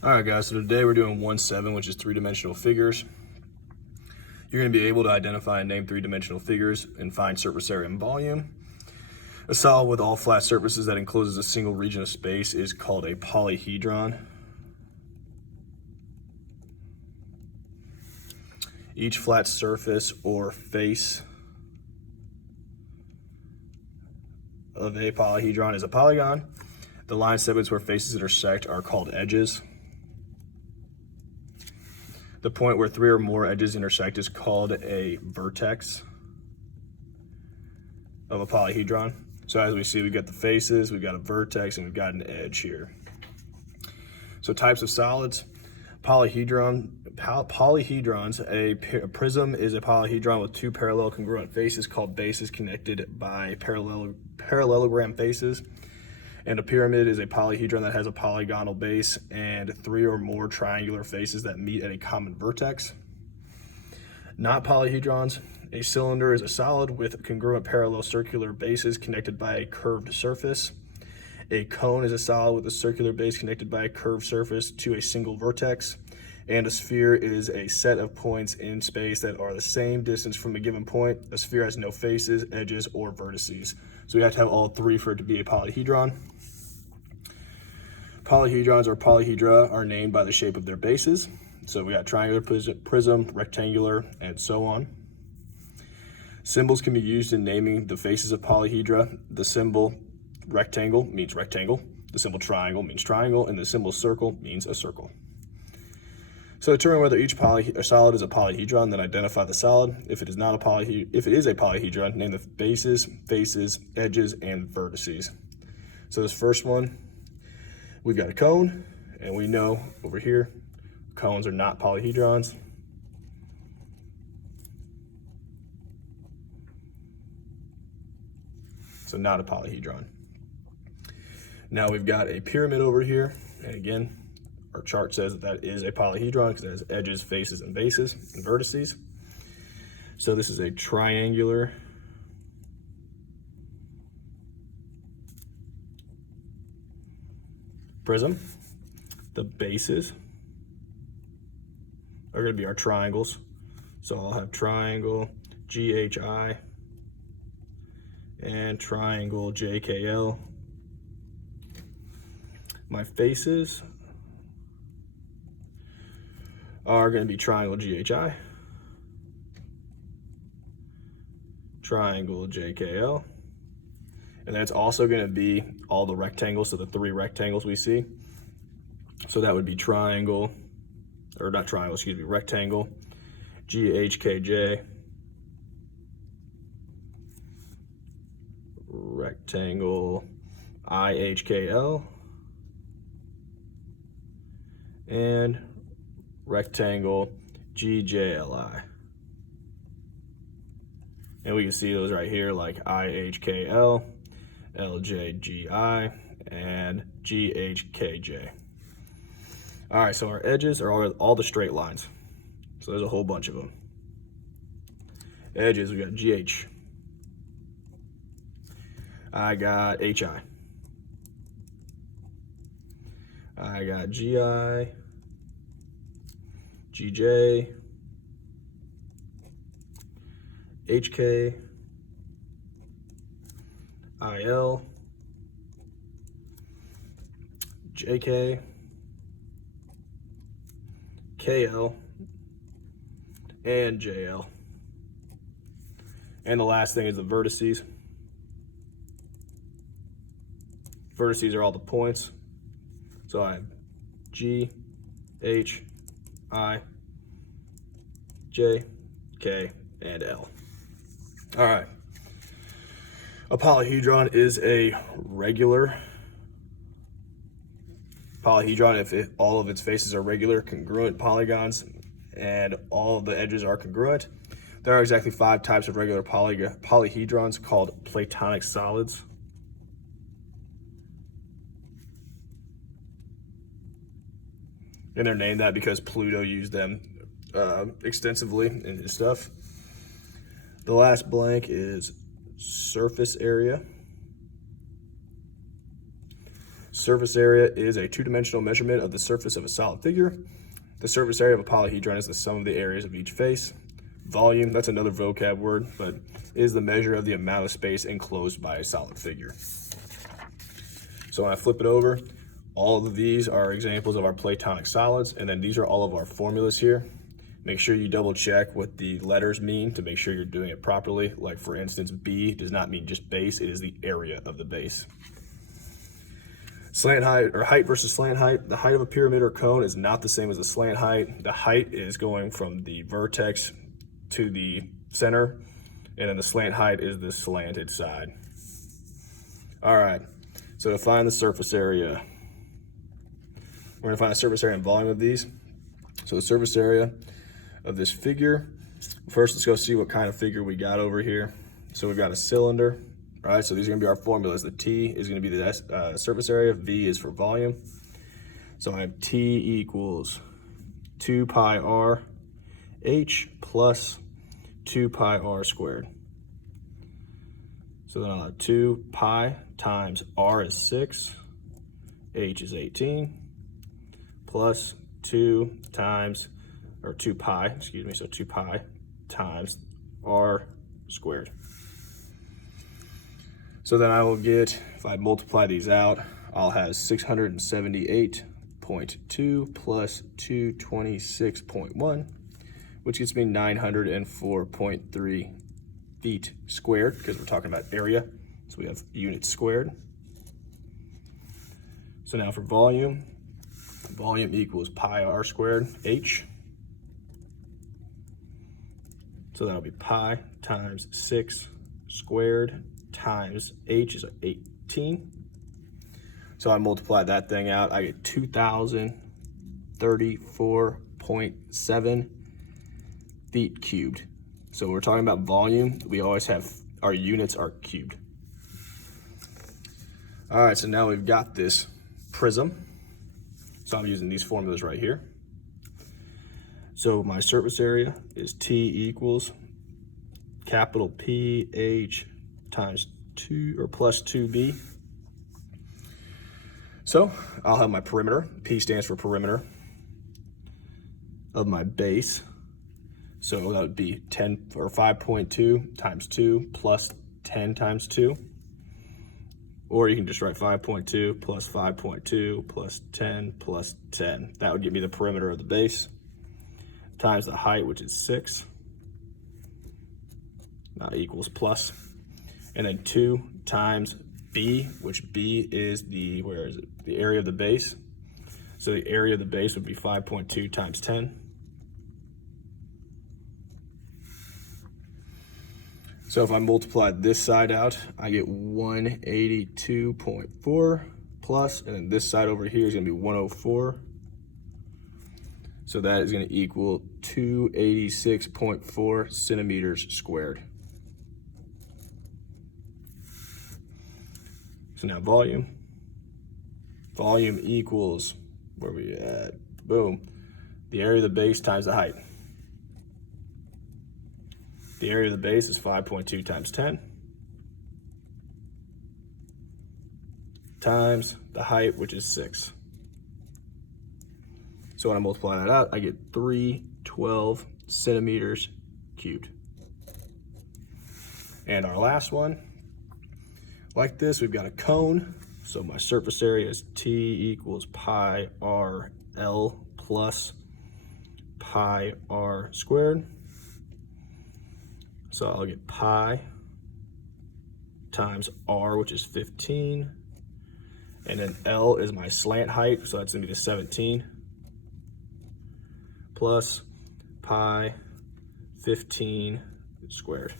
All right, guys, so today we're doing 1-7, which is three-dimensional figures. You're going to be able to identify and name three-dimensional figures and find surface area and volume. A solid with all flat surfaces that encloses a single region of space is called a polyhedron. Each flat surface or face of a polyhedron is a polygon. The line segments where faces intersect are called edges. The point where three or more edges intersect is called a vertex of a polyhedron. So as we see, we've got the faces, we've got a vertex, and we've got an edge here. So types of solids: polyhedrons. A prism is a polyhedron with two parallel congruent faces called bases connected by parallelogram faces. And a pyramid is a polyhedron that has a polygonal base and three or more triangular faces that meet at a common vertex. Not polyhedrons: a cylinder is a solid with congruent parallel circular bases connected by a curved surface. A cone is a solid with a circular base connected by a curved surface to a single vertex. And a sphere is a set of points in space that are the same distance from a given point. A sphere has no faces, edges, or vertices. So we have to have all three for it to be a polyhedron. Polyhedrons or polyhedra are named by the shape of their bases. So we got triangular, prism, rectangular, and so on. Symbols can be used in naming the faces of polyhedra. The symbol rectangle means rectangle. The symbol triangle means triangle, and the symbol circle means a circle. So determine whether each solid is a polyhedron, then identify the solid. If it is not a polyhedron, name the bases, faces, edges, and vertices. So this first one, we've got a cone, and we know over here, cones are not polyhedrons. So not a polyhedron. Now we've got a pyramid over here, and again, our chart says that is a polyhedron because it has edges, faces, and bases, and vertices. So this is a triangular prism. The bases are going to be our triangles. So I'll have triangle GHI and triangle JKL. My faces are going to be triangle GHI, triangle JKL, and that's also going to be all the rectangles, so the three rectangles we see. So that would be rectangle GHKJ, rectangle IHKL, and rectangle GJLI. And we can see those right here, like IHKL, LJGI, and GHKJ. All right, so our edges are all the straight lines. So there's a whole bunch of them. Edges, we got GH. I got HI. I got GI, GJ, HK, IL, JK, KL, and JL. And the last thing is the vertices. Vertices are all the points. So I have G, H, I, J, K, and L. All right. A polyhedron is a regular polyhedron if all of its faces are regular, congruent polygons, and all of the edges are congruent. There are exactly 5 types of regular polyhedrons called Platonic solids. And they're named that because Pluto used them extensively in his stuff. The last blank is surface area. surface area is a two-dimensional measurement of the surface of a solid figure. The surface area of a polyhedron is the sum of the areas of each face. Volume, that's another vocab word, but is the measure of the amount of space enclosed by a solid figure. So when I flip it over, all of these are examples of our Platonic solids, and then these are all of our formulas here. Make sure you double check what the letters mean to make sure you're doing it properly. Like for instance, B does not mean just base, it is the area of the base. Slant height, or height versus slant height. The height of a pyramid or cone is not the same as the slant height. The height is going from the vertex to the center, and then the slant height is the slanted side. All right, so to find the surface area, we're gonna find the surface area and volume of these. So the surface area of this figure, first let's go see what kind of figure we got over here. So we've got a cylinder. All right, so these are gonna be our formulas. The T is gonna be the surface area, V is for volume. So I have T equals 2 pi r h plus 2 pi r squared. So then I'll have 2 pi times r is 6, h is 18, plus 2 times, or 2 pi, excuse me, so 2 pi times r squared. So then I will get, if I multiply these out, I'll have 678.2 plus 226.1, which gets me 904.3 feet squared, because we're talking about area. So we have units squared. So now for volume, volume equals pi r squared h. So that'll be pi times 6 squared times h is 18. So I multiply that thing out, I get 2,034.7 feet cubed. So when we're talking about volume, we always have our units are cubed. All right, so now we've got this prism. So I'm using these formulas right here. So my surface area is T equals capital P H times 2 or plus 2B. So I'll have my perimeter. P stands for perimeter of my base. So that would be 10 or 5.2 times 2 plus 10 times 2. Or you can just write 5.2 plus 5.2 plus 10 plus 10. That would give me the perimeter of the base times the height, which is 6, equals plus. And then 2 times B, which B is the, where is it? The area of the base. So the area of the base would be 5.2 times 10. So if I multiply this side out, I get 182.4 plus, and then this side over here is gonna be 104. So that is gonna equal 286.4 centimeters squared. So now volume. Volume equals, where are we at? Boom. The area of the base times the height. The area of the base is 5.2 times 10 times the height, which is 6. So when I multiply that out, I get 312 centimeters cubed. And our last one, like this, we've got a cone. So my surface area is T equals pi r L plus pi r squared. So I'll get pi times r, which is 15. And then L is my slant height, so that's gonna be the 17. Plus pi 15 squared.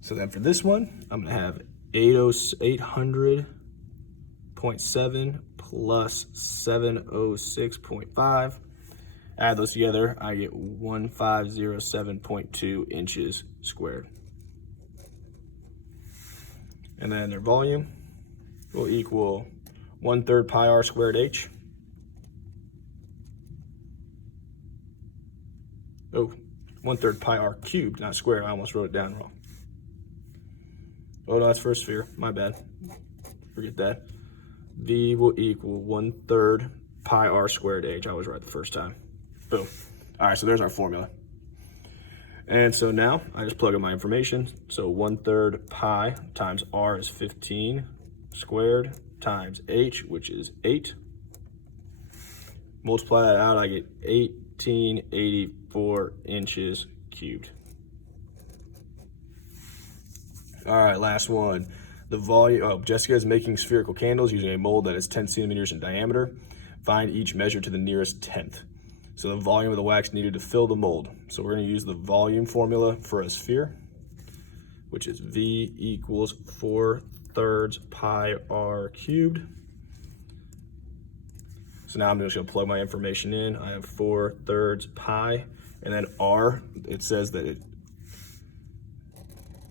So then for this one, I'm gonna have 800.7 plus 706.5. Add those together, I get 1507.2 inches squared. And then their volume will equal 1/3 pi r squared h. Oh, 1/3 pi r cubed, not squared. I almost wrote it down wrong. Oh no, that's for a sphere, my bad. Forget that. V will equal 1/3 pi r squared h. I was right the first time. Boom. All right, so there's our formula. And so now I just plug in my information. So 1/3 pi times r is 15 squared times h, which is 8. Multiply that out, I get 1884 inches cubed. All right, last one. The volume, Jessica is making spherical candles using a mold that is 10 centimeters in diameter. Find each measure to the nearest tenth. So the volume of the wax needed to fill the mold. So we're going to use the volume formula for a sphere, which is V equals 4/3 pi r cubed. So now I'm just going to plug my information in. I have 4/3 pi, and then r, it says that it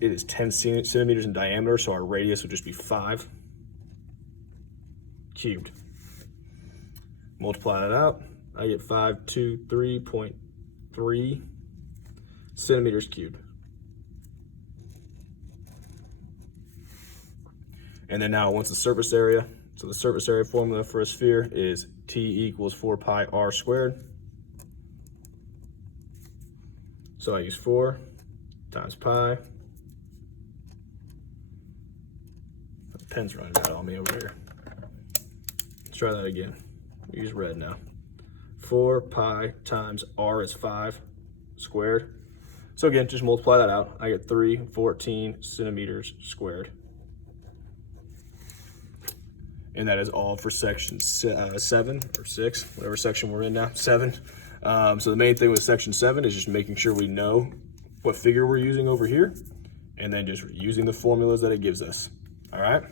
is 10 centimeters in diameter, so our radius would just be 5 cubed. Multiply that out, I get 523.3 centimeters cubed. And then now once the surface area, so the surface area formula for a sphere is T equals 4 pi r squared. So I use 4 times pi. The pen's running out on me over here. Let's try that again. Use red now. 4 pi times r is 5 squared. So again, just multiply that out. I get 314 centimeters squared. And that is all for section 7 or 6, whatever section we're in now, 7. So the main thing with section 7 is just making sure we know what figure we're using over here, and then just using the formulas that it gives us. All right.